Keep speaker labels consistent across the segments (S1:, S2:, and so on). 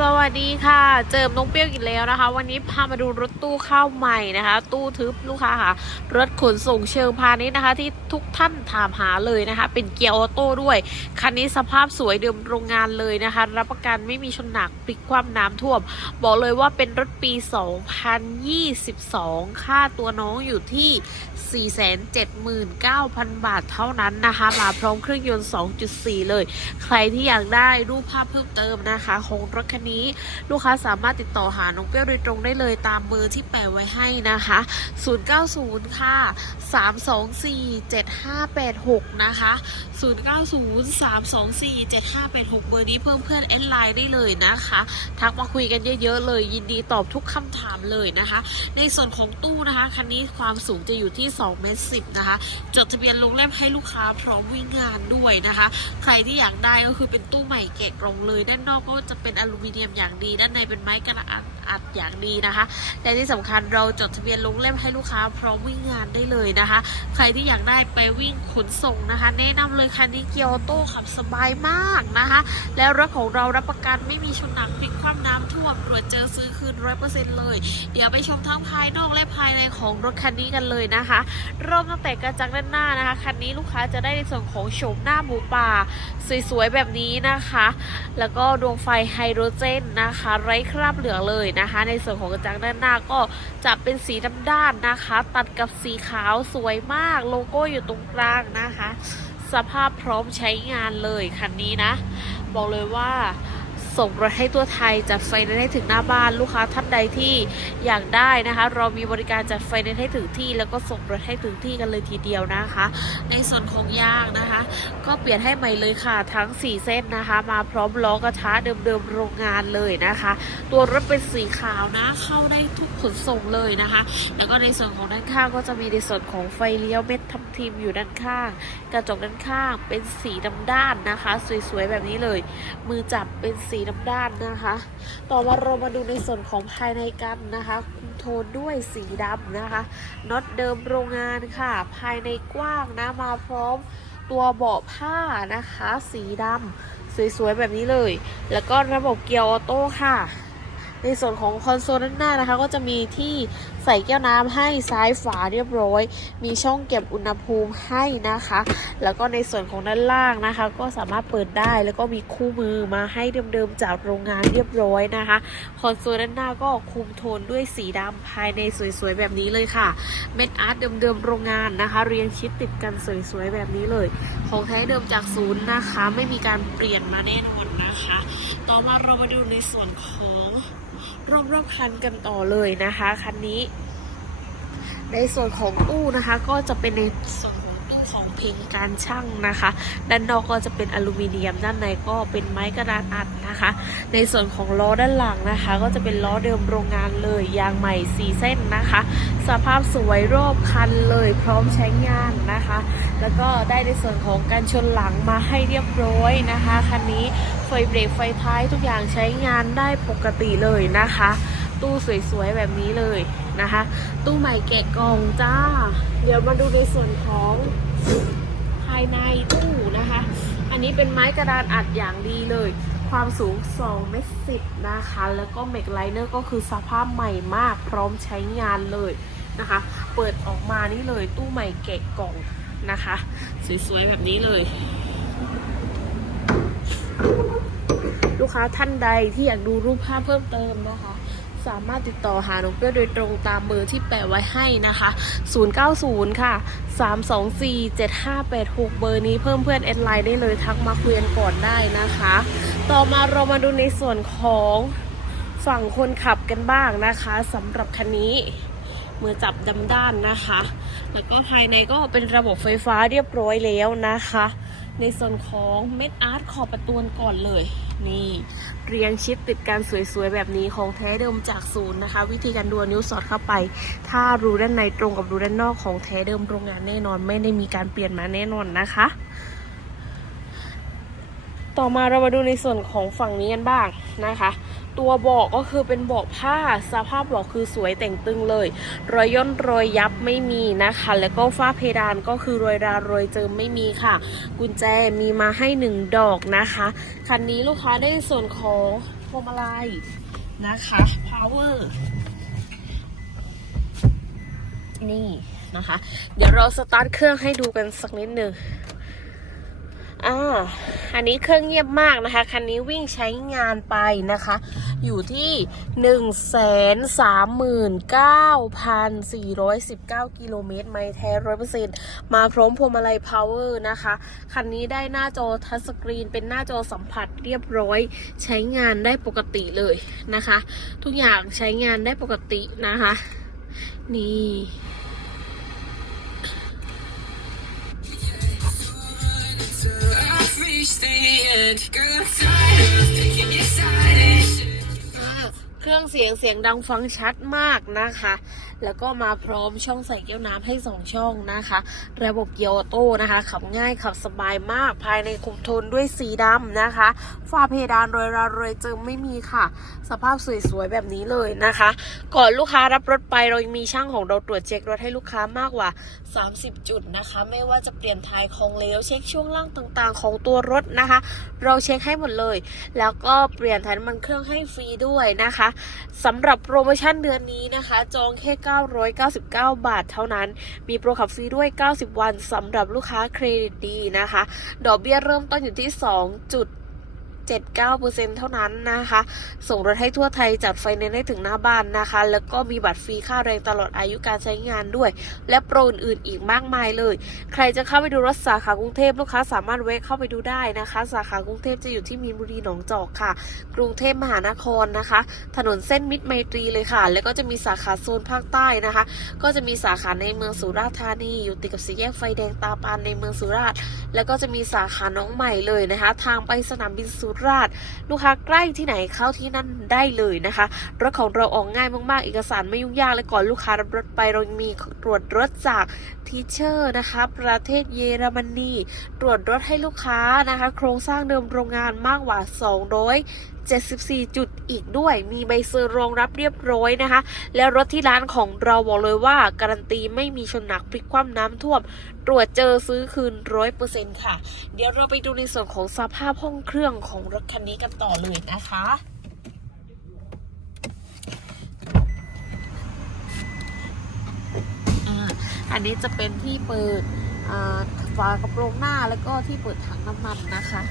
S1: สวัสดีค่ะ เจอน้องเปรี้ยวอีกแล้วนะคะ วันนี้พามาดูรถตู้ข้าวใหม่นะคะ ตู้ทึบลูกค้าค่ะ รถขนส่งเชิงพาณิชย์นะคะ ที่ทุกท่านถามหาเลยนะคะ เป็นเกียร์ออโต้ด้วย คันนี้สภาพสวยเดิมโรงงานเลยนะคะ รับประกันไม่มีชนหนักพลิกคว่ำน้ำท่วม บอกเลยว่าเป็นรถปี 2022 ค่าตัวน้องอยู่ที่ 479,000 บาทเท่านั้นนะคะ มาพร้อมเครื่องยนต์ 2.4 เลย ใครที่อยากได้รูปภาพเพิ่มเติมนะคะของรถคันนี้ ลูกค้าสามารถติดต่อหาน้องเปรี้ยวโดยตรงได้เลยตามเบอร์ที่แปะไว้ให้นะคะ 090 ค่ะ 324 7586 นะคะ 090 324 7586 เบอร์นี้เพิ่มเพื่อนแอดไลน์ได้เลยนะคะ ทักมาคุยกันเยอะๆเลย ยินดีตอบทุกคำถามเลยนะคะ ในส่วนของตู้นะคะคันนี้ความสูงจะอยู่ที่2เมตร10นะคะ จดทะเบียนลงเล่มให้ลูกค้าพร้อมวิ่งงานด้วยนะคะ ใครที่อยากได้ก็คือเป็นตู้ใหม่แกะกล่องเลยด้านนอกก็จะเป็นอลูมิเนียมอย่างดีด้านในเป็นไม้กระอัดอัดอย่างดีนะคะและที่สำคัญเราจดทะเบียนลงเล่มให้ลูกค้าพร้อมวิ่งงานได้เลยนะคะ ใครที่อยากได้ไปวิ่งขนส่งนะคะ แนะนำเลยคันนี้เกียวโต้ขับสบายมากนะคะ แล้วรถของเรารับประกันไม่มีชนหนักพลิกคว่ำน้ำท่วมตรวจเจอซื้อคืนร้อยเปอร์เซ็นต์เลย เดี๋ยวไปชมทั้งภายนอกและภายในของรถคันนี้กันเลยนะคะเริ่มตั้งแต่กระจังด้านหน้านะคะคันนี้ลูกค้าจะได้ในส่วนของโฉมหน้าหมูป่าสวยๆแบบนี้นะคะ แล้วก็ดวงไฟไฮโดรเจนนะคะ ไร้คราบเหลืองเลยนะคะ ในส่วนของกระจังด้านหน้าก็จะเป็นสีดำด้านนะคะ ตัดกับสีขาวสวยมากโลโก้อยู่ตรงกลางนะคะ สภาพพร้อมใช้งานเลยคันนี้นะ บอกเลยว่า ส่งรถให้ตัวไทยจัดไฟแนนซ์ให้ถึงหน้าบ้านลูกค้าท่านใดที่อยากได้นะคะ เรามีบริการจัดไฟแนนซ์ให้ถึงที่ แล้วก็ส่งรถให้ถึงที่กันเลยทีเดียวนะคะ ในส่วนของยางนะคะ ก็เปลี่ยนให้ใหม่เลยค่ะทั้ง 4 เส้นนะคะ มาพร้อมล้อกระทะเดิมๆโรงงานเลยนะคะ ตัวรถเป็นสีขาวนะเข้าได้ทุกขนส่งเลยนะคะ แล้วก็ในส่วนของด้านข้างก็จะมีในส่วนของไฟเลี้ยวเม็ดทำทีมอยู่ด้านข้าง กระจกด้านข้างเป็นสีดำด้านนะคะ สวยๆแบบนี้เลย มือจับเป็นสีน้ำด้านนะคะ ต่อมาเรามาดูในส่วนของภายในกันนะคะคุมโทนด้วยสีดำนะคะน็อตเดิมโรงงานค่ะ ภายในกว้างนะมาพร้อมตัวเบาะผ้านะคะ สีดำสวยๆแบบนี้เลย แล้วก็ระบบเกียร์ออโต้ค่ะ ในส่วนของคอนโซลด้านหน้านะคะ ก็จะมีที่ใส่แก้วน้ำให้ซ้ายฝาเรียบร้อย มีช่องเก็บอุณหภูมิให้นะคะ แล้วก็ในส่วนของด้านล่างนะคะ ก็สามารถเปิดได้แล้วก็มีคู่มือมาให้เดิมๆจากโรงงานเรียบร้อยนะคะคอนโซลด้านหน้าก็คุมโทนด้วยสีดำภายในสวยๆแบบนี้เลยค่ะเม็ดอาร์ตเดิมๆโรงงานนะคะ เรียงชิดติดกันสวยๆแบบนี้เลย ของแท้เดิมจากศูนย์นะคะ ไม่มีการเปลี่ยนมาแน่นอนนะคะ ต่อมาเรามาดูในส่วนของ รอบๆคันกันต่อเลยนะคะ คันนี้ ในส่วนของตู้นะคะ ก็จะเป็นในส่วนของ ตู้ของเพลงการช่างนะคะ ด้านนอกก็จะเป็นอลูมิเนียมด้านในก็เป็นไม้กระดานอัดนะคะ ในส่วนของล้อด้านหลังนะคะ ก็จะเป็นล้อเดิมโรงงานเลยยางใหม่สีเส้นนะคะ สภาพสวยรอบคันเลยพร้อมใช้งานนะคะ แล้วก็ได้ในส่วนของการชนหลังมาให้เรียบร้อยนะคะคันนี้ไฟเบรกไฟท้ายทุกอย่างใช้งานได้ปกติเลยนะคะ ตู้สวยๆแบบนี้เลยนะคะ ตู้ใหม่แกะกล่องจ้า เดี๋ยวมาดูในส่วนของ ภายในตู้นะคะ อันนี้เป็นไม้กระดานอัดอย่างดีเลย ความสูง2เมตรสินะคะ แล้วก็เมกไลเนอร์ก็คือสภาพใหม่มากพร้อมใช้งานเลยนะคะ เปิดออกมานี่เลยตู้ใหม่แกะกล่องนะคะ สวยๆแบบนี้เลยลูกค้าท่านใดที่อยากดูรูปภาพเพิ่มเติมนะคะ สามารถติดต่อหาน้องเปรี้ยวโดยตรงตามเบอร์ที่แปะไว้ให้นะคะ 090 ค่ะ 324 7586 เบอร์นี้เพิ่มเพื่อนแอดไลน์ได้เลยทักมาคุยกันก่อนได้นะคะ ต่อมาเรามาดูในส่วนของฝั่งคนขับกันบ้างนะคะสำหรับคันนี้มือจับดำด้านนะคะ แล้วก็ภายในก็เป็นระบบไฟฟ้าเรียบร้อยแล้วนะคะ ในส่วนของเม็ดอาร์ตขอบประตูก่อนเลย นี่เรียงชิดติดกันสวยๆ แบบนี้ของแท้เดิมจากศูนย์นะคะ วิธีการดูนิ้วสอดเข้าไป ถ้ารูด้านในตรงกับรูด้านนอกของแท้เดิมโรงงานแน่นอนไม่ได้มีการเปลี่ยนมาแน่นอนนะคะ ต่อมาเรามาดูในส่วนของฝั่งนี้กันบ้างนะคะ ตัวบาะก็คือเป็นบาะผ้าสภาพบาะคือสวยแต่งตึงเลย รอยย่นรอยยับไม่มีนะคะ แล้วก็ฝ้าเพดานก็คือรอยรารอยเจิมไม่มีค่ะ กุญแจมีมาให้หนึ่งดอกนะคะคันนี้ลูกค้าได้ส่วนของวงมาลัยนะคะ power นี่นะคะ เดี๋ยวเราสตาร์ทเครื่องให้ดูกันสักนิดหนึ่ง อ่าอันนี้เครื่องเงียบมากนะคะ คันนี้วิ่งใช้งานไปนะคะ อยู่ที่1 3 9 4 1 9กิโลเมตรไม่แท้ร้อยเปอร์เซ็นต์มาพร้อมพวงมาลัย power นะคะ คันนี้ได้หน้าจอทัชสกรีน เป็นหน้าจอสัมผัสเรียบร้อยใช้งานได้ปกติเลยนะคะ ทุกอย่างใช้งานได้ปกตินะคะ นี่ เครื่องเสียงเสียงดังฟังชัดมากนะคะ แล้วก็มาพร้อมช่องใส่แก้วน้ำให้สองช่องนะคะ ระบบเกียร์ออโต้นะคะ ขับง่ายขับสบายมากภายในคุมโทนด้วยสีดำนะคะฝ้าเพดานรอยราเรอยเจิมไม่มีค่ะ สภาพสวยๆแบบนี้เลยนะคะ ก่อนลูกค้ารับรถไปเรายังมีช่างของเราตรวจเช็ครถให้ลูกค้ามากกว่า 30 จุดนะคะ ไม่ว่าจะเปลี่ยนท้ายของเลวเช็คช่วงล่างต่างๆ ของตัวรถนะคะ เราเช็คให้หมดเลย แล้วก็เปลี่ยนถ่ายน้ำมันเครื่องให้ฟรีด้วยนะคะสำหรับโปรโมชั่นเดือนนี้นะคะ จองแค่999 บาทเท่านั้น มีโปรขับฟรีด้วย 90 วันสำหรับลูกค้าเครดิตดีนะคะ ดอกเบี้ยเริ่มต้นอยู่ที่ 2 จุด79%เท่านั้นนะคะ ส่งรถให้ทั่วไทยจัดไฟแนนซ์ได้ถึงหน้าบ้านนะคะ แล้วก็มีบัตรฟรีค่าแรงตลอดอายุการใช้งานด้วย และโปรอื่นๆอีกมากมายเลย ใครจะเข้าไปดูรถสาขากรุงเทพลูกค้าสามารถแวะเข้าไปดูได้นะคะ สาขากรุงเทพจะอยู่ที่มีนบุรีหนองจอกค่ะ กรุงเทพมหานครนะคะ ถนนเส้นมิตรไมตรีเลยค่ะ แล้วก็จะมีสาขาโซนภาคใต้นะคะ ก็จะมีสาขาในเมืองสุราษฎร์ธานีอยู่ติดกับสี่แยกไฟแดงตาปานในเมืองสุราษฎร์แล้วก็จะมีสาขาน้องใหม่เลยนะคะ ทางไปสนามบินสุราช ลูกค้าใกล้ที่ไหนเข้าที่นั่นได้เลยนะคะ รถของเราออกง่ายมากๆ เอกสารไม่ยุ่งยากเลยก่อนลูกค้ารับรถไปเรายังมีตรวจรถจากทีเชอร์นะคะ ประเทศเยอรมนี ตรวจรถให้ลูกค้านะคะ โครงสร้างเดิมโรงงานมากกว่า 74 จุดอีกด้วย มีใบเซอร์รองรับเรียบร้อยนะคะ แล้วรถที่ร้านของเราบอกเลยว่า การันตีไม่มีชนหนักพลิกคว่ำน้ำท่วม ตรวจเจอซื้อคืนร้อยเปอร์เซ็นต์ค่ะ เดี๋ยวเราไปดูในส่วนของสภาพห้องเครื่องของรถคันนี้กันต่อเลยนะคะอันนี้จะเป็นที่เปิดฝากระโปรงหน้าแล้วก็ที่เปิดถังน้ำมันนะคะ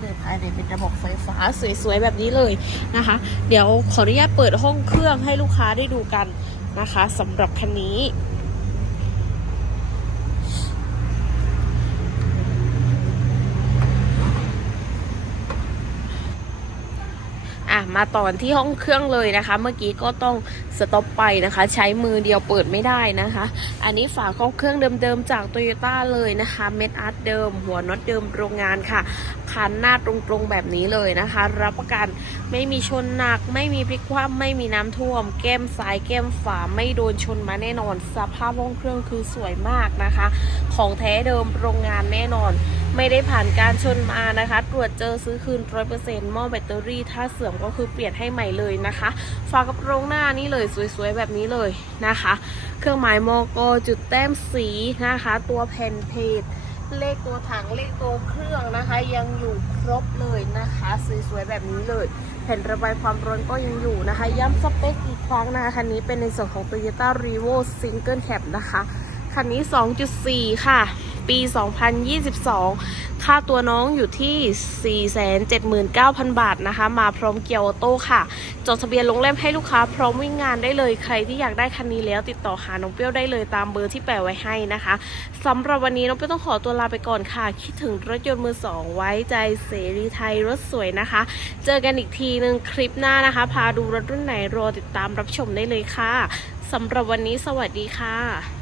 S1: เลยภายในเป็นระบบไฟฟ้าสวยๆแบบนี้เลยนะคะ เดี๋ยวขออนุญาตเปิดห้องเครื่องให้ลูกค้าได้ดูกันนะคะสำหรับคันนี้ะมาต่อที่ห้องเครื่องเลยนะคะ เมื่อกี้ก็ต้องสต็อปไปนะคะ ใช้มือเดียวเปิดไม่ได้นะคะ อันนี้ฝาห้องเครื่องเดิมๆจากโตโยต้าเลยนะคะเม็ดอาร์ตเดิม หัวน็อตเดิมโรงงานค่ะคันหน้าตรงๆแบบนี้เลยนะคะ รับประกันไม่มีชนหนัก ไม่มีพลิกคว่ำไม่มีน้ำท่วม แก้มซ้ายแก้มฝาไม่โดนชนมาแน่นอน สภาพห้องเครื่องคือสวยมากนะคะ ของแท้เดิมโรงงานแน่นอนไม่ได้ผ่านการชนมานะคะ ตรวจเจอซื้อคืน 100%หม้อแบตเตอรี่ถ้าเสื่อมก็คือเปลี่ยนให้ใหม่เลยนะคะฝากระโปรงหน้านี่เลยสวยๆแบบนี้เลยนะคะ เครื่องหมายมกจุดแต้มสีนะคะ ตัวแผ่นเพจเลขตัวถังเลขตัวเครื่องนะคะ ยังอยู่ครบเลยนะคะสวยๆแบบนี้เลยแผ่นระบายความร้อนก็ยังอยู่นะคะ ย้ำสเปคอีกครั้งนะคะคันนี้เป็นในส่วนของ Toyota r e v o Single Cab นะคะ คันนี้ 2.4 ค่ะ ปี 2022 ค่าตัวน้องอยู่ที่ 479,000 บาทนะคะ มาพร้อมเกียร์ออโต้ค่ะ จดทะเบียนลงเล่มให้ลูกค้าพร้อมวิ่งงานได้เลย ใครที่อยากได้คันนี้แล้วติดต่อหาน้องเปรี้ยวได้เลยตามเบอร์ที่แปะไว้ให้นะคะสำหรับวันนี้น้องเปรี้ยวต้องขอตัวลาไปก่อนค่ะ คิดถึงรถยนต์มือสองไว้ใจเสรีไทยรถสวยนะคะ เจอกันอีกทีหนึ่งคลิปหน้านะคะ พาดูรถรุ่นไหนรอติดตามรับชมได้เลยค่ะสำหรับวันนี้สวัสดีค่ะ